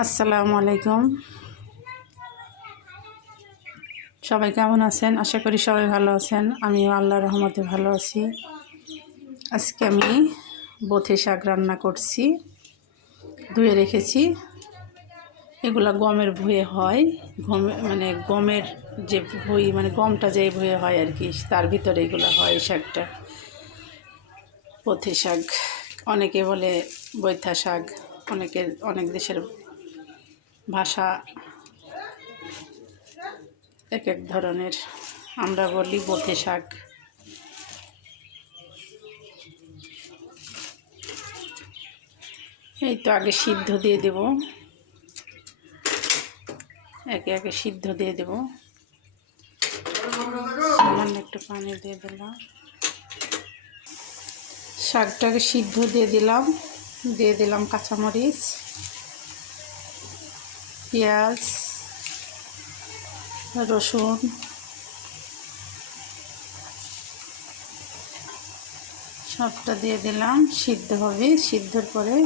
আসসালামু আলাইকুম। সবাই কেমন আছেন? আশা করি সবাই ভালো আছেন। আমিও আল্লাহ রহমতে ভালো আছি। আজকে আমি বথে শাক রান্না করছি। ধুয়ে রেখেছি। এগুলা গমের ভুয়ে হয়। গমে মানে গমের যে ভুই মানে গমটা যে ভুয়ে হয় আর কি, তার ভিতরে এগুলো হয় শাকটা। পথে শাক, অনেকে বলে বৈথা শাক, অনেকে, অনেক দেশের ভাষা এক এক ধরনের। আমরা বলি বোথে শাক। এই তো আগে সিদ্ধ দিয়ে দেব। একে একে সিদ্ধ দিয়ে দেব। সামান্য একটু পানি দিয়ে দিলাম। শাকটাকে সিদ্ধ দিয়ে দিলাম। দিয়ে দিলাম কাঁচামরিচ। পেঁয়াজ, রসুন, সবটা দিয়ে দিলাম, সিদ্ধ হবে। সিদ্ধর পরে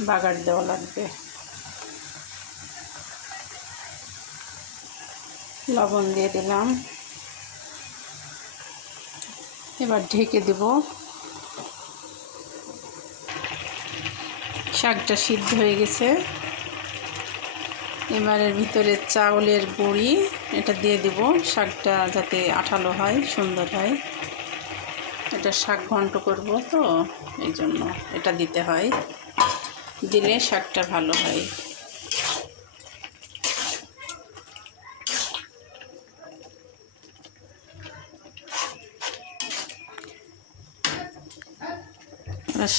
বাগার দেওয়া লাগবে। লবণ দিয়ে দিলাম। এবার ঢেকে দেব। শাকটা সিদ্ধ হয়ে গেছে। এবারের ভিতরে চাউলের গুঁড়ি এটা দিয়ে দিব। শাকটা যাতে আঠালো হয়, সুন্দর হয়। এটা শাক ঘন্ট করব তো, এই জন্য এটা দিতে হয়। দিলে শাকটা ভালো হয়।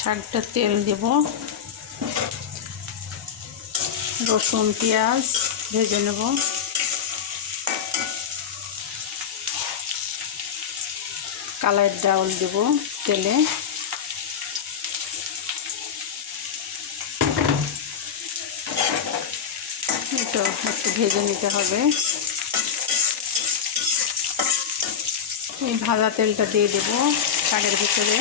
শাকটা তেল দেব। রসুন, পেঁয়াজ ভেজে নেব। কালাই ডাউল দেব তেলে। এটা একটু ভেজে নিতে হবে। এই ভাজা তেলটা দিয়ে দেব শাকের ভিতরে।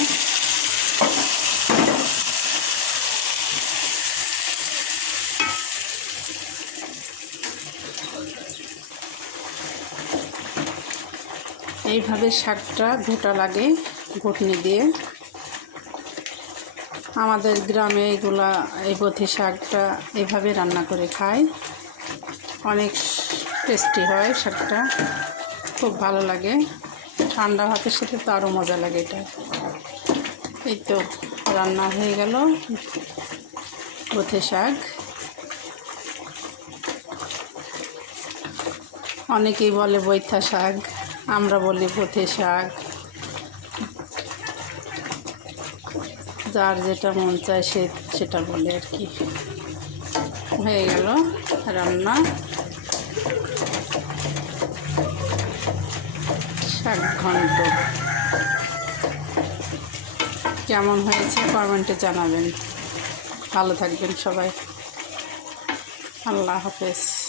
এইভাবে শাকটা ঘোটা লাগে ঘুটনি দিয়ে। আমাদের গ্রামে এগুলা, এই বথি শাকটা এইভাবে রান্না করে খায় অনেক টেস্টি হয় শাকটা, খুব ভালো লাগে। ঠান্ডা ভাতের সাথে তো আরও মজা লাগে এটা। এই তো রান্না হয়ে গেল বথে শাক। অনেকেই বলে বৈথা শাক। আমরা বলি পথে শাক। যার যেটা মন চায় সে সেটা বলে আর কি। হয়ে গেল রান্না। শাক ঘন্ট। কেমন হয়েছে কমেন্টে জানাবেন। ভালো থাকবেন সবাই। আল্লাহ হাফেজ।